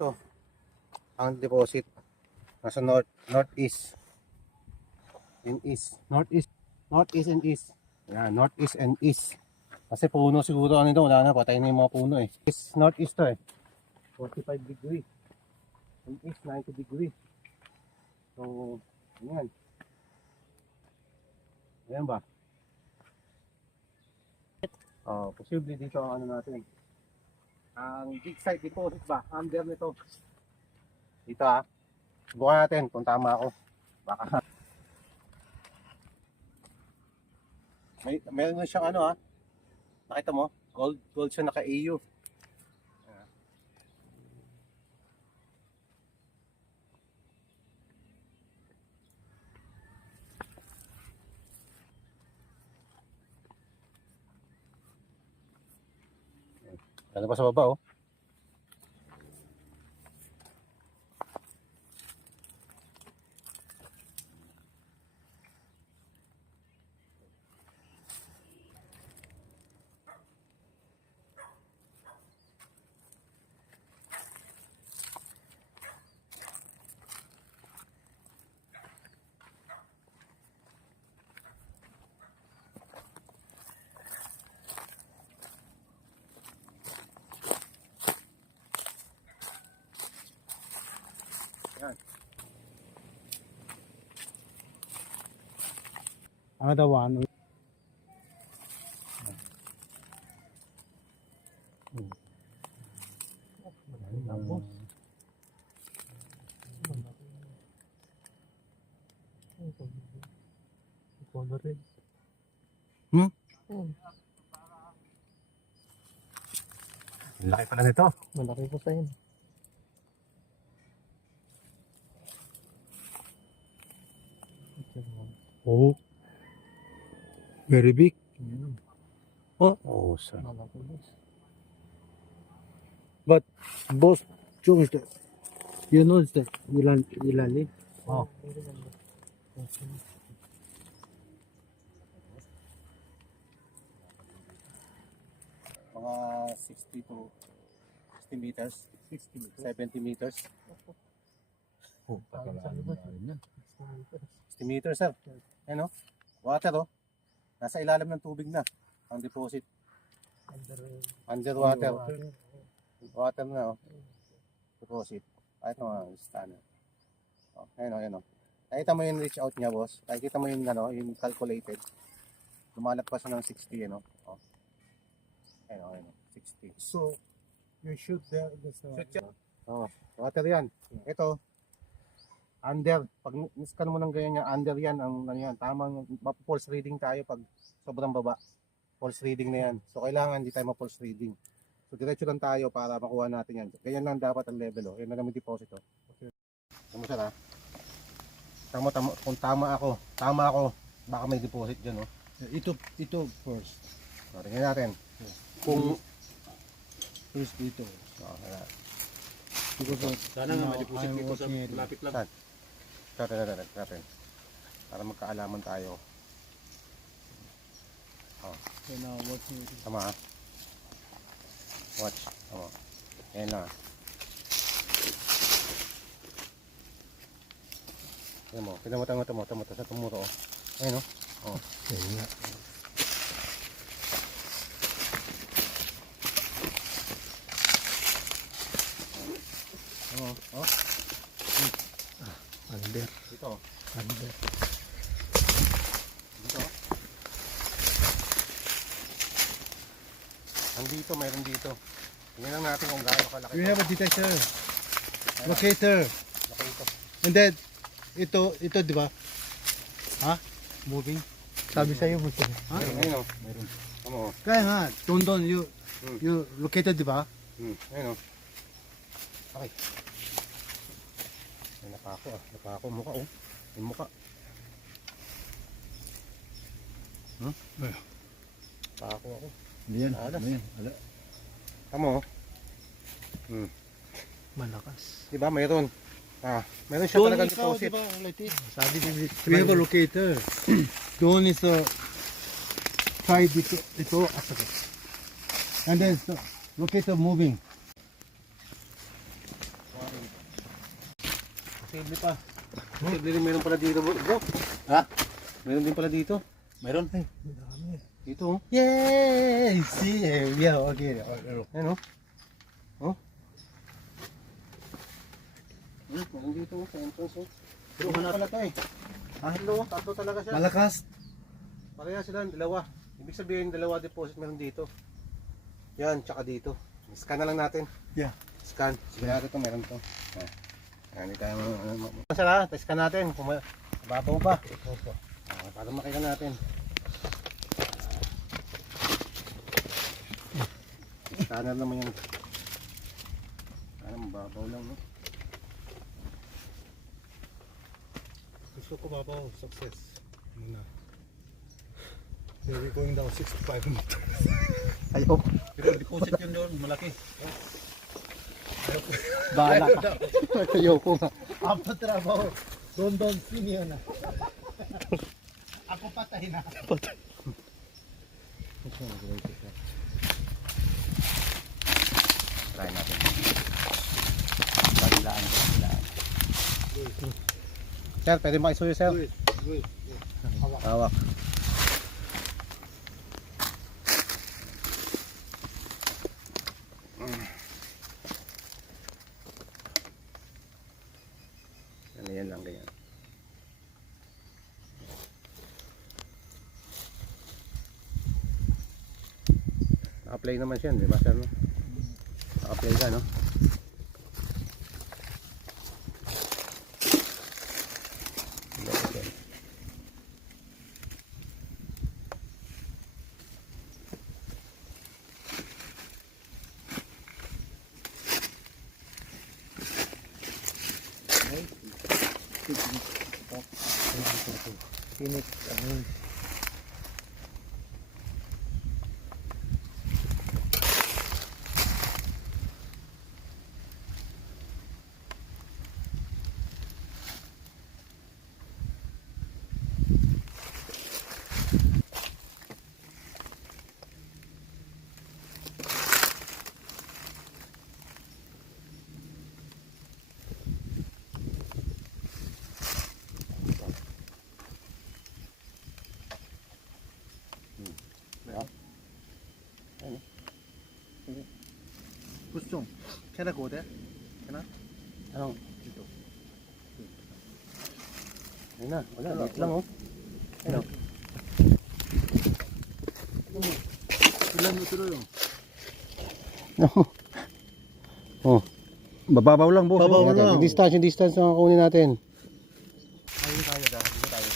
Ito, ang deposit. Nasa northeast. In east. Northeast and east. Yan, northeast and east. Kasi puno siguro ano ito, wala na, patay na yung mga puno eh. Northeast to eh. 45 degree. In east, 90 degree. So, yan. Ayan ba? Posible dito ang ano natin. Ang big site deposit ba? Under nito. Dito subukan natin kung tama ako. Baka. Meron na siyang ano nakita mo? Gold siya naka-AU. Ano pa sa baba Yan. Another one. Laki pala nito. Malaki po sa yun. Oh, very big. Oh, sir. But both choose that. You know that ilalim. Oh. Mga 60 to 60 meters. 70 meters. Oh, 60 meters, sir. Ano? Water, nasa ilalim ng tubig na ang deposit. Underwater. Water na, deposit. Kahit naman, stunner. Ayun. Nakita mo yung reach out niya, boss. Nakikita mo yung, yung calculated. Lumalagpas na ng 60, Ayun, 60. So you shoot there. Water yan. Ito, under. Pag niskan mo ng ganyan, under yan. Yan. Tamang false reading tayo pag sobrang baba. False reading na yan. So kailangan hindi tayo ma-false reading. So diretso lang tayo para makuha natin yan. Ganyan lang dapat ang level. Yan lang yung deposit. Okay. Tama sir Tama. Kung tama ako, baka may deposit dyan. Ito first. Tingnan natin. Kung First dito. Sana nga may deposit dito sa malapit lang. natin. Para magkaalaman tayo. So now watching it. Tama Watch. Tama. Ayan lang Ayan mo. Tama sa tumuro. Ayan Ayan nga. Under. Dito. Under. Dito. Andito, mayroon dito. Tingnan lang natin kung gaano kalaki. We have a detector. Locator. Ito. And then ito di ba? Moving. Sabi sa iyo mo siya. Ayun. Mayroon. Tama Kaya nga, Don you located di ba? Ayun Okay. Ay, napako mukha Yung mukha. Napako ako. Yan. Alas. Ala. Tama Malakas. Diba mayroon? Meron siya talagang deposit. Sabi we have a locator. Don is try dito and then locator moving. Posible pa. Posible rin meron pala dito, bro. Ha? Meron din pala dito. Mayroon? Ay, madami. Dito, oh. Yay! See, yeah, okay. Ayan, oh. Oh. Meron dito, oh. Sa entrance, oh. Pero hanap pala tayo. Hello, tatlo talaga siya. Malakas. Pareha sila, dalawa. Ibig sabihin, dalawa deposit meron dito. Yan, tsaka dito. Scan na lang natin. Yeah. Scan. Sigurado ito, meron to. Hindi tayo sila, scan natin. Kung mababaw pa. Opo. Para makita natin. Scanner naman yan. Sana mababaw lang, no? Gusto ko babaw, success. Muna. They're going down 65 meters. Ayok. Pero deposit yun doon, malaki. Bahala ka. Ayoko nga. Apa trabaho? Don senior na. Ako patay na. Try natin. Bagilaan. Sir, pwede makisuyo, sir? Wait. Hawak. Yan lang, ganyan. Naka-play naman siya, di ba, sir? No? Naka-play ka, no? Phoenix, ano? Pusong, can I go there? Anong? Dito. Ayun na, wala, liit lang, oh. Ayun, Ilan mo tuloy yun? oh. Oh. Bababaw lang, boss. Babaw lang. Yung distance na kunin natin. Ayun tayo dahil. Dito tayo.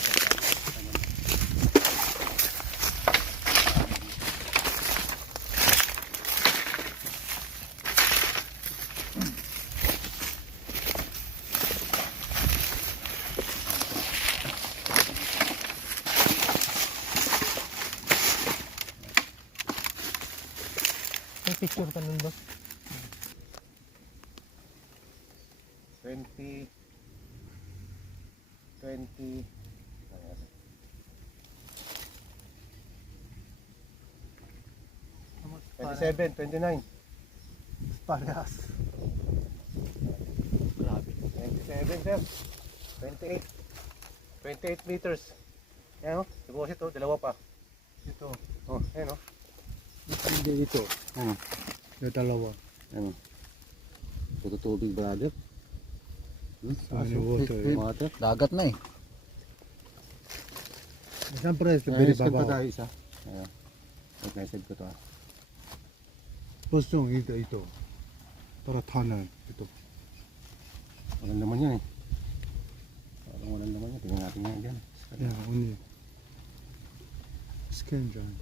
May picture ka nun, boss? 20 27, 29. Parehas. Grabe. 27, sir. 28. 28 meters. Ayan, oh. Deposit, oh. Dalawa pa. Ito. Oh, ayan, oh. Hindi ito. Ayan, Yung dalawa. ayan. Puro tubig, brother. Ano water? Water. Dagat na eh. Siyempre, Very very babaw. tayo isa. Ayan. Message ko to, ah. Pusong, ito. Para tanan. Ito. Walang naman yan, eh. Parang walang naman yan. Tingnan natin yan dyan. Yeah, only. Skin dyan.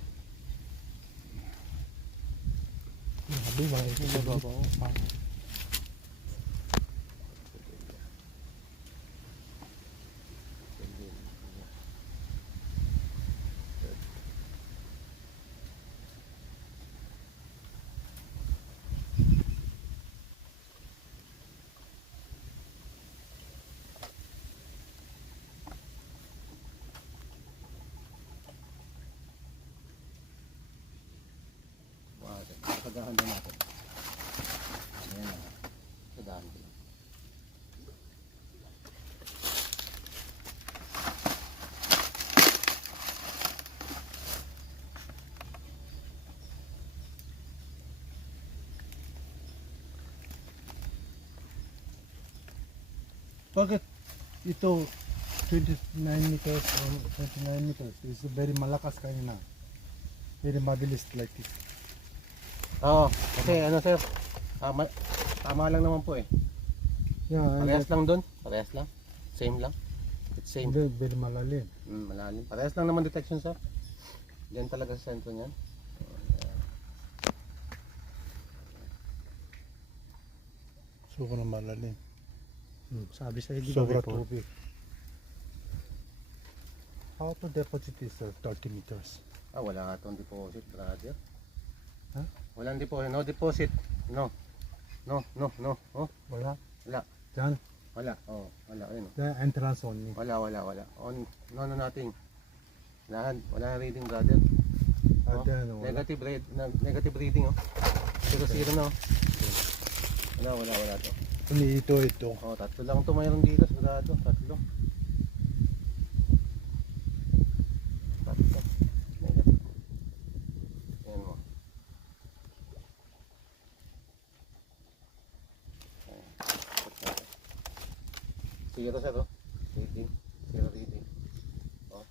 Grabe ba? Ito babaw. Pagahan na natin. Ayan na. Pagahan ko lang. Bakit ito 29 meters or 29 meters is very malakas kanina. Very mabilis like this. Oo, kasi ano sir, tama lang naman po eh. Yeah, and Parehas lang doon, parehas lang. Same lang. It's same. very malalim. Malalim. Parehas lang naman detection sir. Diyan talaga sa sentro niyan. Sobrang malalim. Sabi sa'yo, di ba? Sobra Report? tubig. How to deposit is 30 meters? Wala nga itong deposit, brother. Huh? Walang deposit. No deposit. No. No. Oh, Wala. wala. Diyan, Wala. Oh, wala. Ayun. the entrance only. Wala. No, nothing. Wala na reading, brother. And Oh, then, wala. negative reading, oh. 0 na, oh. Wala to. Only ito. Oh, tatlo lang to mayroon dito, sigurado. Tatlo. Negative. Ayan mo. Zero sir, oh. Reading. Zero reading. Oh.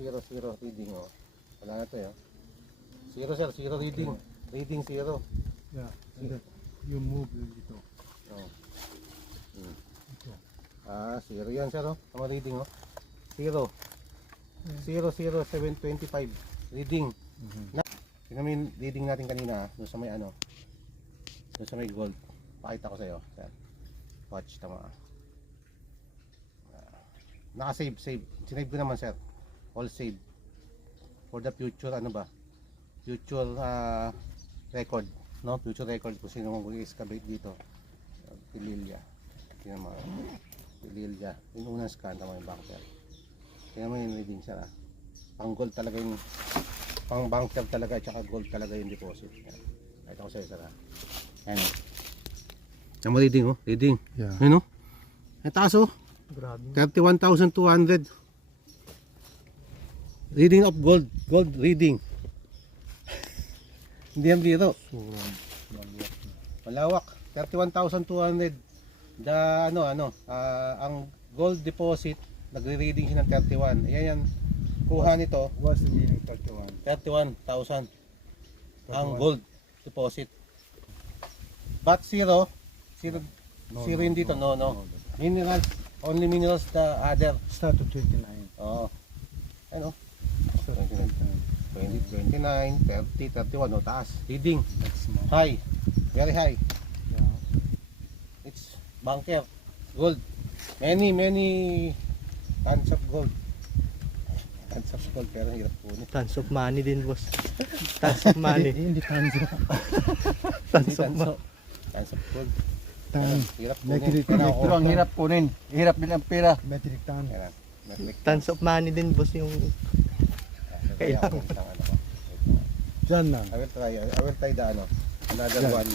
Zero reading, oh. Wala na to, eh. Zero sir, zero reading. Reading zero. Yeah. And then you move ito. Oh. Ito. Zero yan sir, oh. Tama reading, oh. Zero. 00725 reading. Tingnan mo yung reading natin kanina, doon sa may ano. Doon sa may gold. Pakita ko sa iyo, sir. Watch, tama. Naka-save, save. Sinave ko naman, sir. All save. For the future, ano ba? Future record. No? Future record kung sino mong i-excavate dito. Pililya. Tingnan mo. Pililya. Yung unang scan, tama yung back, sir. Tingnan mo yung reading, sir. Pang gold talaga yung pang bunker talaga at saka gold talaga yung deposit. Kahit ako sa'yo, sir. Ayan. Tama reading, oh. Reading. Yeah. Ayan, oh. Ang taas, oh. Grabe. 31,200. Reading of gold. Gold reading. Hindi yan biro. Sobrang Malawak. 31,200. Ang gold deposit, nagre-reading siya ng 31. Ayan yan. Kuha nito, What's the meaning 31? 31,000. Ang 31. gold deposit. But zero No, yun dito. No. Minerals, only minerals the other. Start to 29. Oo. Ano? Start to 29. 20, 29, 30, 31. No, taas. Reading. That's small. High. Very high. Yeah. It's bunker. Gold. Many tons of gold. Tons of gold pero hirap kunin. Tons of money din, boss. Tons of money. Hindi tanso. Tons of money. Tons of gold. Tan. Hirap Metric kunin. ton. Pero ang hirap kunin. Hirap din ang pera. Metric ton. Kailangan. Metric Tons of money din, boss, yung Kailangan. Diyan lang. I will try the another Yeah. one.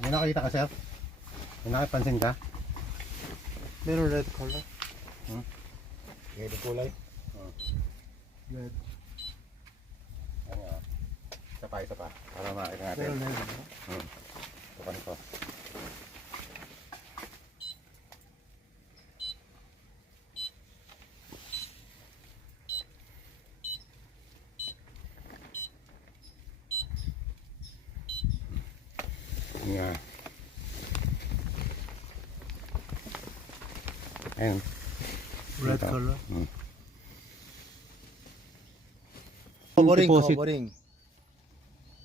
May nakakita ka, sir? May nakapansin ka? meron red color. Ganito kulay? Red. Ano nga? Isa pa. Para makita natin. Pero red. Ito pa nito. Nga. Ayan. Red Dito. color. Covering. Covering.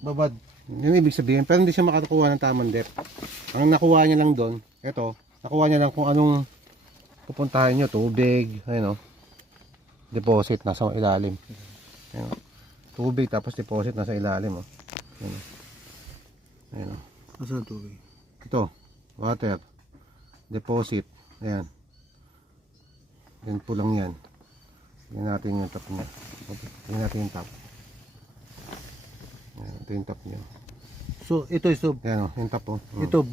Babad. Yung ibig sabihin, pero hindi siya makakuha ng tamang depth. Ang nakuha niya lang doon, ito, nakuha niya lang kung anong pupuntahan nyo, tubig, ayun o. Deposit, nasa ilalim. Ayun, o. Tubig, tapos deposit, nasa ilalim o. Ayun o. Ayun o. Asan ang tubig? Ito, water, deposit, ayan. Yan po lang yan. Tingnan natin yung top niya. Tingnan natin yung top. Ayan, ito yung top niya. So ito is Ayan o, yung top o. ito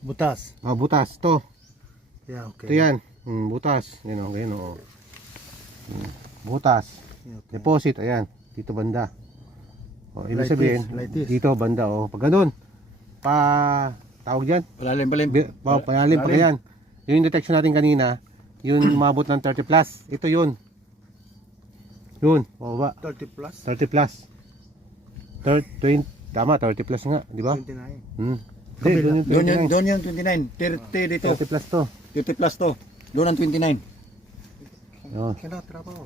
butas. Ah, butas, to. Yeah, Ito okay. yan, butas. Yan o, ganyan o. Butas. Yeah, okay. Deposit, ayan. Dito banda. O, ibig Like sabihin, this, like this. dito banda o. Pag ganun, tawag dyan, Palalim. palalim pa yan. Yung detection natin kanina, yun umabot ng 30 plus. Ito yun. Yun, baba. 30 plus 30 plus. 20, tama, 30 plus nga, di ba? 29. Hindi, Doon yung 29. 30 dito. 30 plus to. 30 plus to. Doon ang 29. Oh. Kailangan trabaho.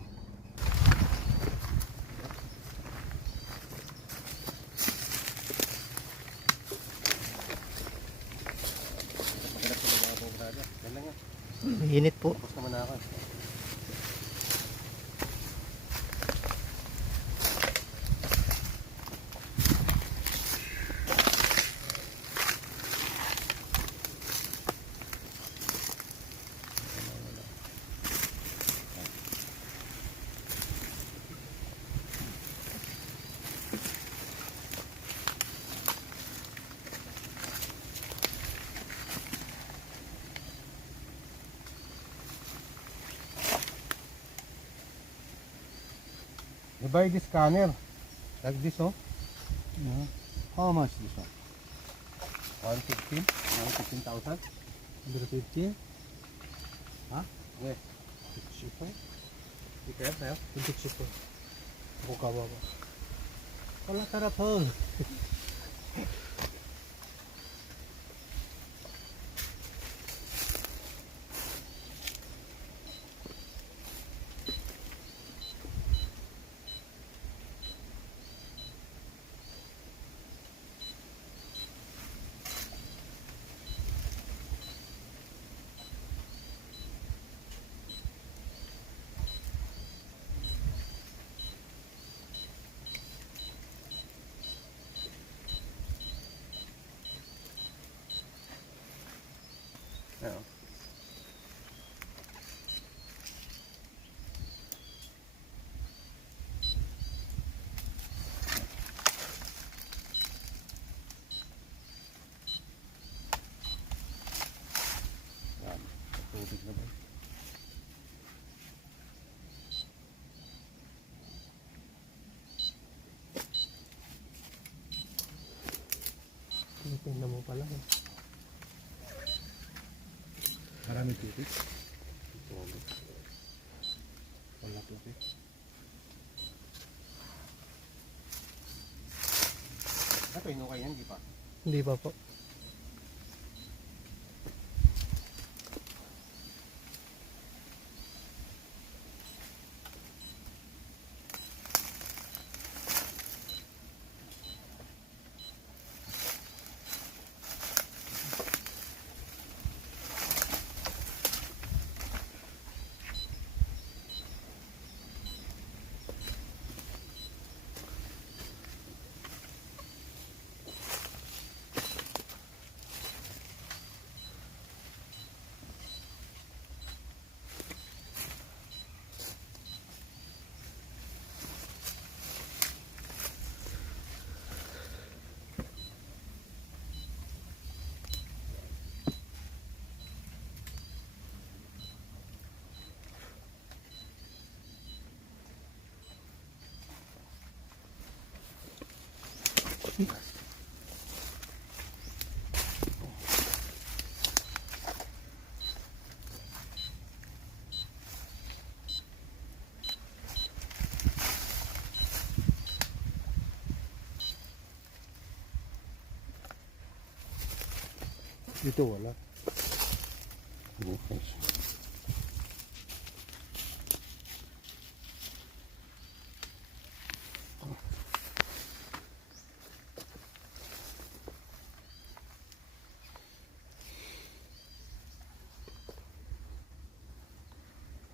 Init po. Tapos naman ako. You buy this scanner. Like this, oh. Yeah. How much this one? 115, 115,000. 150? Yeah. cheaper? Dito yan, sa'yo. Hindi cheaper. Ako kababa. Wala sarap ho. Ayan. Yan. Tubig na ba? Tingnan mo pala. Marami tubig. Wala tubig. Ito, inukay yan, di pa? Hindi pa po. Dito wala. Okay.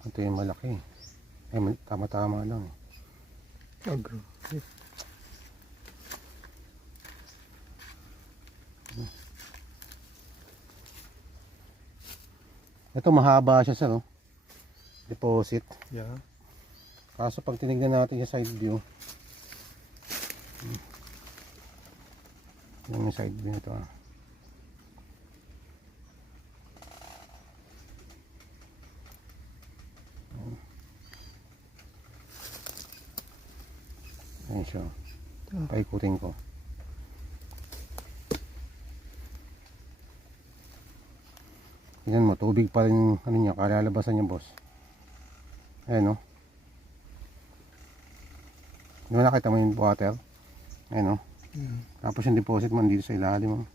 Ito yung malaki. Ay, tama-tama lang. Agro. Ito mahaba siya sir, oh. Deposit. Yeah. Kaso pag tinignan natin yung side view, yung side view nito, ah. Ayan siya. Paikutin ko. Tingnan mo, tubig pa rin ano niya, kalalabasan niya, boss. Ayan, no? Di ba nakita mo yung water? Ayan, no? Tapos yung deposit mo dito sa ilalim, oh.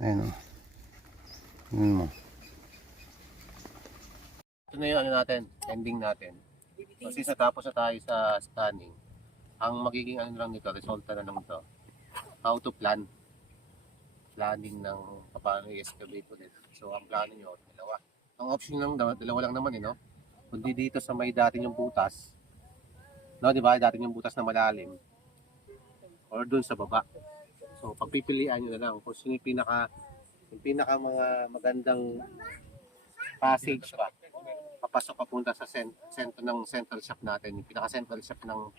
Ayan, no? Tingnan mo. Ito na yung ano natin, ending natin. Kasi sa tapos na tayo sa scanning, ang magiging ano lang nito, resulta na lang ito. How to plan. Planning ng paano i-excavate ulit. So ang plano nyo, dalawa. Ang option lang, dalawa lang naman no? Kundi dito sa may dati yung butas. No, di ba? Dati yung butas na malalim. Or dun sa baba. So pagpipilian nyo na lang kung sino yung pinaka mga magandang passage pa. Papasok papunta sa sentro ng central shop natin. Yung pinaka central shop ng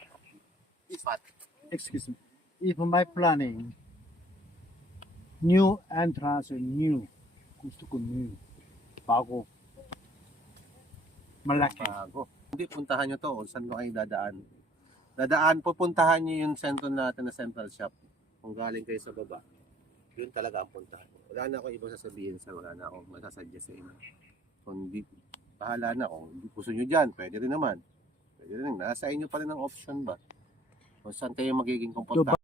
spot. Excuse me. If my planning, new entrance, new. Gusto ko new. Bago. Malaki. Bago. Hindi, puntahan nyo to kung saan kayo dadaan. Pupuntahan nyo yung sentro natin na central shop. Kung galing kayo sa baba, yun talaga ang puntahan. Wala na akong ibang sasabihin sa wala na akong masasuggest sa inyo. Kung di, bahala na. Kung gusto nyo dyan, pwede rin naman. Pwede rin. Nasa inyo pa rin ang option ba? Kung saan kayo magiging komportable.